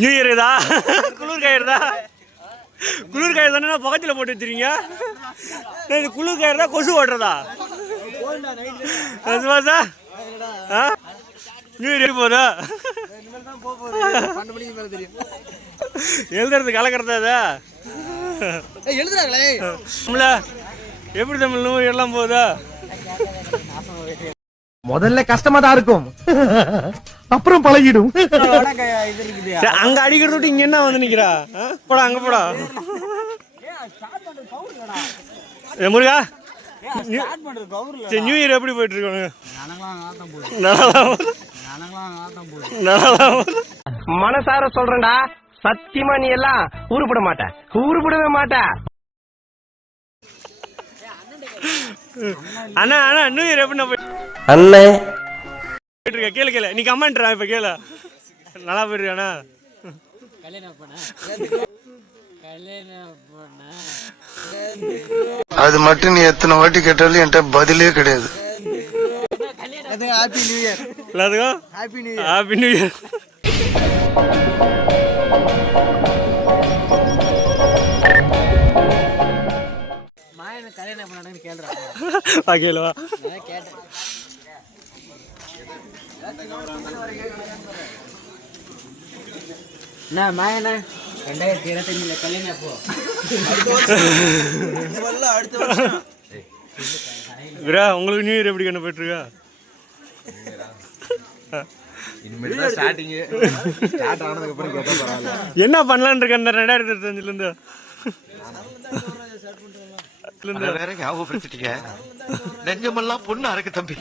New year இதா குளிர் காயிருதா குளிர் காயிறு தானே பக்கத்தில் போட்டு வச்சுருங்க இது குளிர் காயிறு தான் கொசு ஓட்டுறதா சார் ஆ நியூ இயர் போதா எழுதுறது கலக்கிறதா எழுதுறாங்களே எப்படி தமிழ் நியூ இயர்லாம் போதா முதல்ல கஷ்டமா தான் இருக்கும் அப்புறம் பழகிடும் அங்க அடிக்கிறது விட்டு இங்க என்ன வந்து நிக்கிறா போடா அங்க போடா முருகா நியூ இயர் எப்படி போயிட்டு இருக்காங்க மனசார சொல்றேன்டா சத்தியமா நீ எல்லாம் உருப்பட மாட்ட உருப்படவே மாட்ட அண்ணா அண்ணா நியூ இயர் எப்படி அண்ணே போயிட்டு கேளு கேளு நீ கமெண்ட்ரா இப்ப கேளு நல்லா போயிருக்கானா அது மட்டும் நீ எத்தனை வாட்டி கேட்டாலும் என்கிட்ட பதிலே கிடையாது. ஹாப்பி நியூ இயர் எல்லாத்துக்கும் happy new year happy new year மாயன கல்யாணம் பண்ணாங்கன்னு கேளுடா கேளுவா கேட்டேன் என்ன மாயன 2025 கல்யாணம் அப்போ அடுத்த வருஷம் விரா உங்களுக்கு நியூ இயர் எப்படி கண்ணு போயிட்டு இருக்கா என்ன பண்ணலான் இருக்க அந்த 2025 இருந்து வேற ஞாபகப்படுத்திட்டீங்க நெஞ்சமெல்லாம் பொண்ணு அறக்கு தம்பி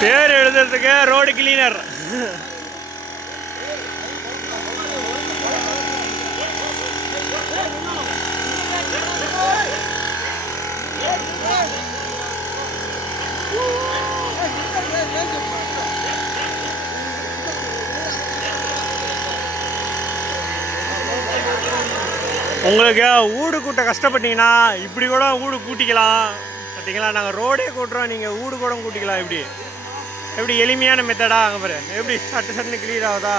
பேர் எழுதுறதுக்கு ரோடு கிளீனர் உங்களுக்கு ஊடு கூட்ட கஷ்டப்பட்டீங்கன்னா இப்படி கூட ஊடு கூட்டிக்கலாம் பார்த்தீங்களா நாங்கள் ரோடே கூட்டுறோம் நீங்கள் ஊடு கூட கூட்டிக்கலாம் இப்படி எப்படி எளிமையான மெத்தடா அங்கே பாரு எப்படி சட்டு சட்டுன்னு கிளியர் ஆகுதா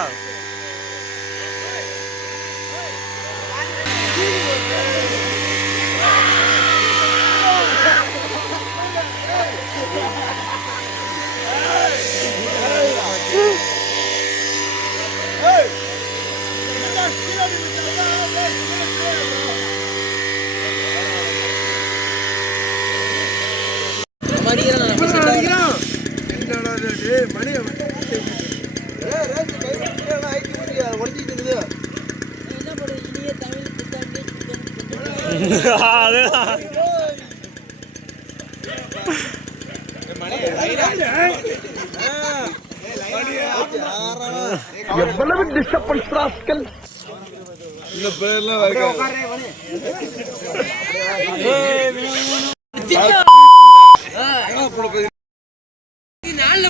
எவ்வளவு டிஸ்டர்பன்ஸ் ராஸ்கல் இந்த பேர்லாம்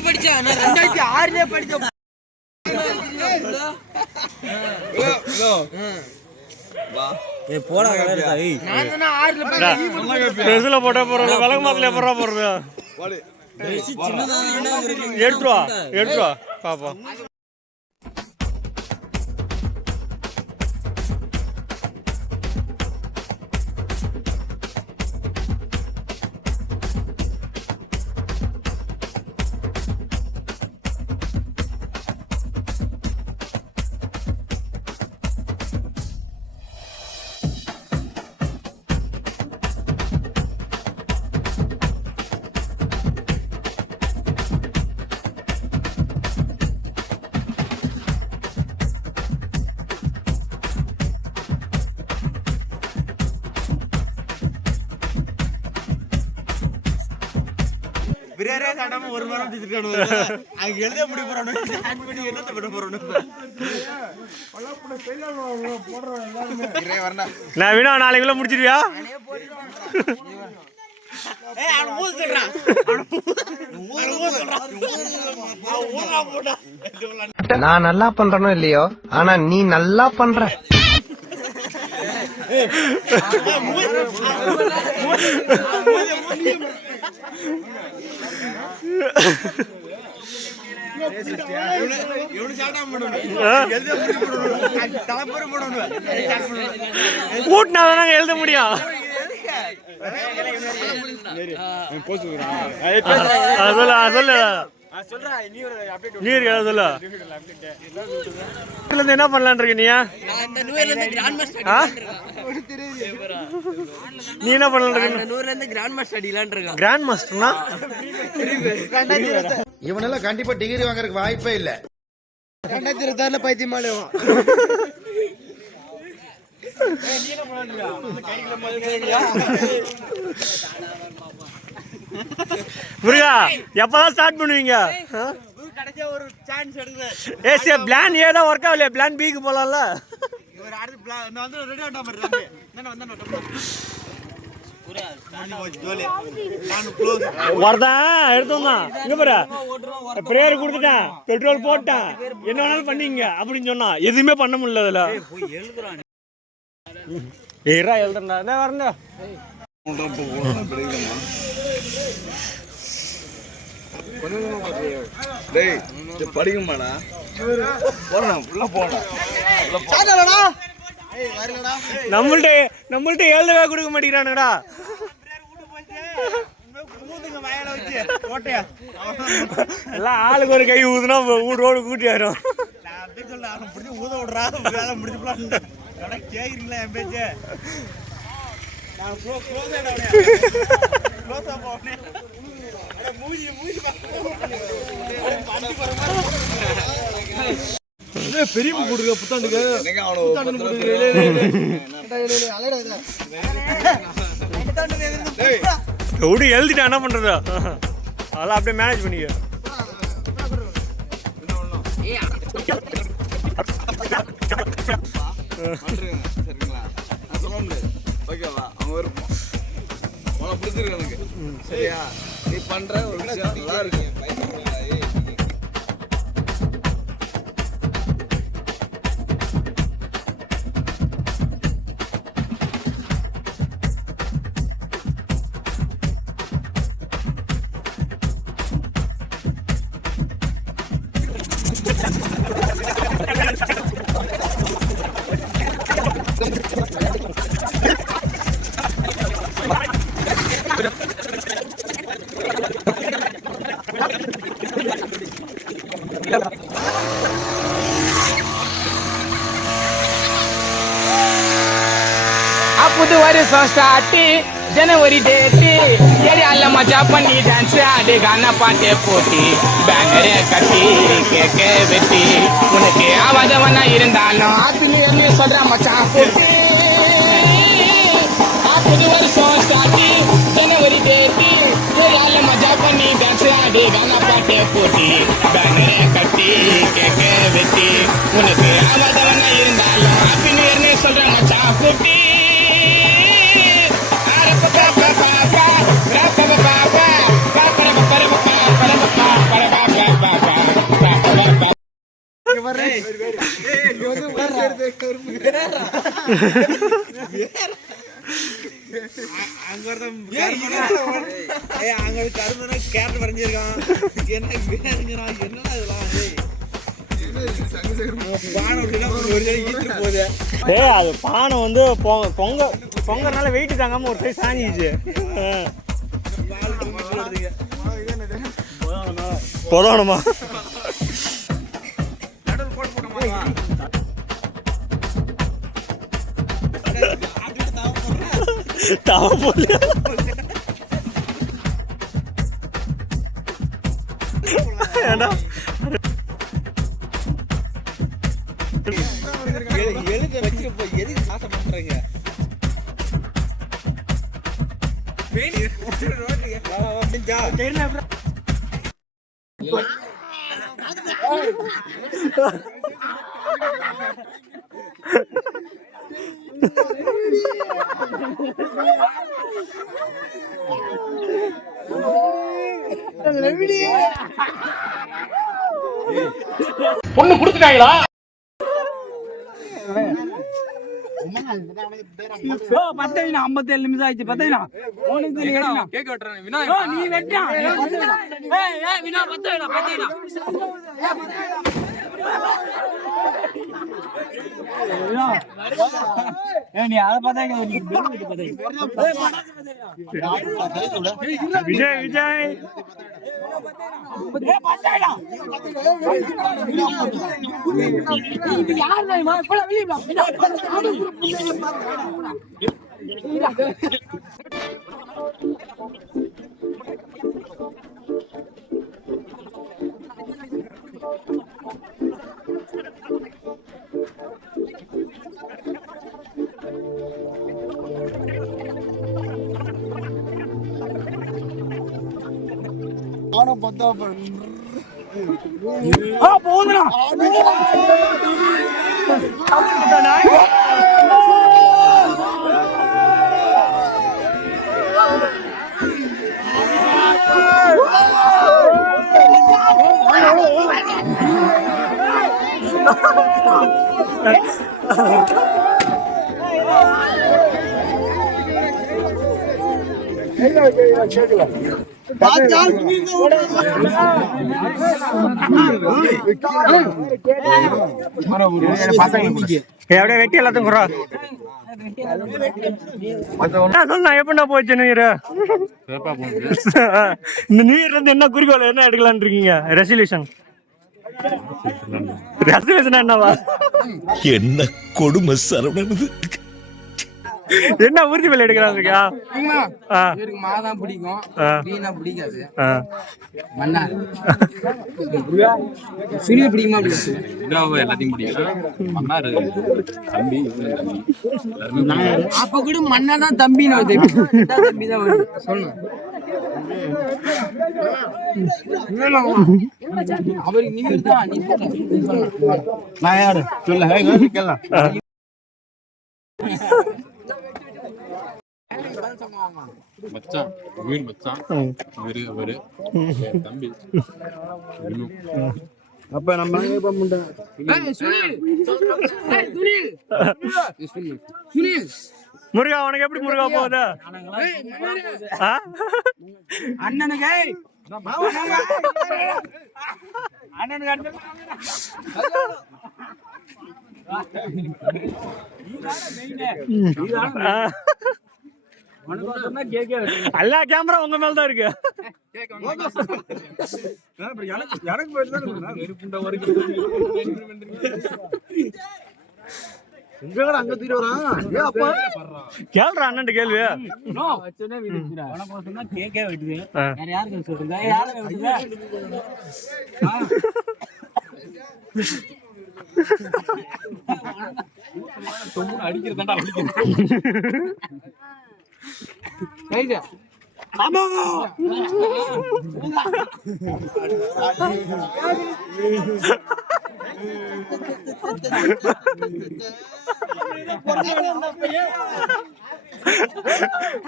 படிச்சா 2006 படிச்ச போடா போட்டா போறது விளக்கு மாத்தில போடுறா போறது எடுத்துவா எடுத்துவா பாப்பா நான் வேணா நாளைக்குள்ள முடிச்சிருவியா நான் நல்லா பண்றனோ இல்லையோ, ஆனா நீ நல்லா பண்ற. கூட்டினாதான் எழுத முடியும். என்ன பண்ணலான் இருக்க நீ? நீ என்ன பண்ணலாம்? கிராண்ட் மாஸ்டர்னா இவனெல்லாம் கண்டிப்பா டிகிரி வாங்குறதுக்கு வாய்ப்பே இல்ல. 2026 பைத்தியமாலே முருகா எப்பதான் ஸ்டார்ட் பண்ணுவீங்க? பிளான் ஏ தான் ஒர்க் ஆகலையா? பிளான் பிக்கு போலாம்ல. வரதான் எடுத்தோம்தான் இங்க பாரு, பிரேயர் கொடுத்துட்டேன், பெட்ரோல் போட்டேன், என்ன வேணாலும் பண்ணீங்க அப்படின்னு சொன்னா எதுவுமே பண்ண முடியல. அதுல ஏறா எழுதுறா வரல. படிக்குமாடா நம்மள்ட்ட எழுதவே கொடுக்க மாட்டேங்கிறானுடா. எல்லாம் ஆளுக்கு ஒரு கை ஊதுனா ரோடு கூட்டி ஆயிடும். ஊத விடுறா வேலை முடிச்சு கேக்குறீங்களா என் பேச்சு? பெரிய போட்டுருக்க புத்தாண்டுக்கு எப்படி எழுதிட்டா என்ன பண்றது? அதெல்லாம் அப்படியே மேனேஜ் பண்ணிக்க. சரிங்களா? நான் சொல்ல முடியாது. ஓகேவா? அவங்க விருப்பம். உனக்கு பிடிச்சிருக்கு எனக்கு. சரியா? நீ பண்ற ஒரு விஷயம் நல்லா இருக்கு. புது வருஷம் ஸ்டார்ட் ஜனவரி டேட்டு ஏரியால மஜா பண்ணி டான்ஸ் ஆடு கானா பாட்டு போட்டி பேனரே கட்டி கேக்க வெட்டி உனக்கு ஆவாதவனா இருந்தாலும் அது சொல்ற மச்சான் போட்டி. புது வருஷம் ஸ்டார்ட் ஜனவரி டேட்டு ஏரியால மஜா பண்ணி டான்ஸ் ஆடு கானா பாட்டு போட்டி பேனரே கட்டி கேக்க வெட்டி உனக்கு ஆவாதவனா இருந்தாலும் அது சொல்ற மச்சான் போட்டி. கேரட் வரைஞ்சிருக்கான். என்னடா இதெல்லாம் அது பானை வந்து பொங்கறனால வெயிட் தாங்காம ஒரு சைஸ் சாஞ்சிச்சு. பொதணுமா? தவ போல ஏண்டா எழுத வச்சிருப்ப எதுக்கு ஆசை பண்றீங்க? பொண்ணு கொடுத்துட்டாங்களா? பத்தவினா 57 நிமிஷம் ஆயிடுச்சு. பத்தவினா கேக் வெட்டுறேன். நீ வெட்டா வினா பத்தவினா நீ அதை பார்த்தா விஜய் விஜய் அப்படியே வெட்டி எல்லாத்தையும் குறா சொன்னா எப்படின்னா போச்சு நியூ இயர். இந்த நியூ இயர்ல இருந்து என்ன குறிக்கோள் என்ன எடுக்கலான்னு இருக்கீங்க? ரெசல்யூஷன் என்னவா? என்ன கொடுமை சரவணனது. என்ன உறுதிமொழி எடுக்கலாம் இருக்கியா? மாதான் பிடிக்கும், வீணா பிடிக்காது. சுனில் பிடிக்குமா? எல்லாத்தையும் பிடிக்கும். அப்ப கூட மண்ணா தான் தம்பி தம்பி தான் சொல்லணும். அவருக்கு நீங்க தான் நான் யாரு சொல்ல மச்சான் உயிர் மச்சான் இவரு தம்பி. அப்ப நம்ம முருகா உனக்கு எப்படி முருகா போகுது? அண்ணனுக்கு எல்லா கேமரா உங்க மேலதான் இருக்கு. கேள்றா அண்ணன் கேள்வி. அடிக்கிறதாண்டா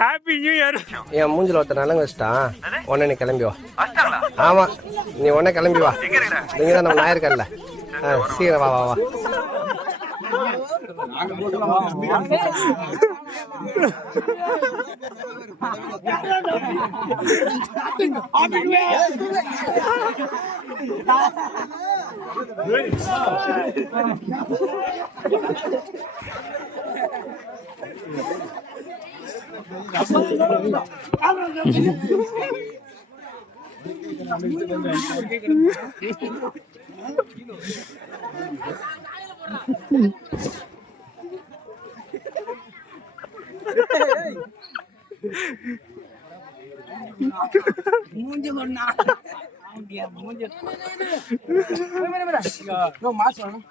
ஹாப்பி நியூ இயர். என் மூஞ்சில ஒருத்தர் நலங்கு வச்சுட்டான். உடனே நீ கிளம்பி வா. ஆமா, நீ உடனே கிளம்பி வா. நீங்க தான் நம்ம நாயர்கல்ல. சீக்கிரம் வா வா வா. மூஞ்சி கொண்டா மூஞ்சி மாசம்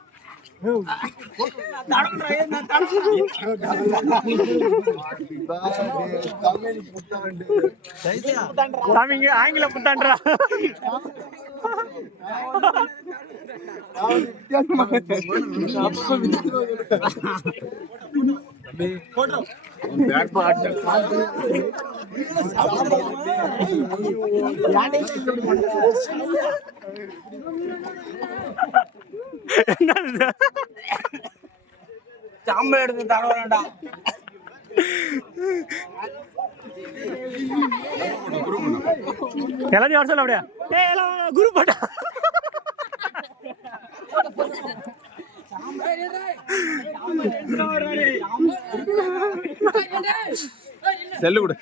சாமிங்க ஆங்கில புத்தாண்டா. என்னது சாம்பல் எடுத்து தர வேண்டாம். எல்லாத்தையும் வர சொல்ல அப்படியா? ஏய் எல்லாம் குரு போட்டா செல்லு கொடு.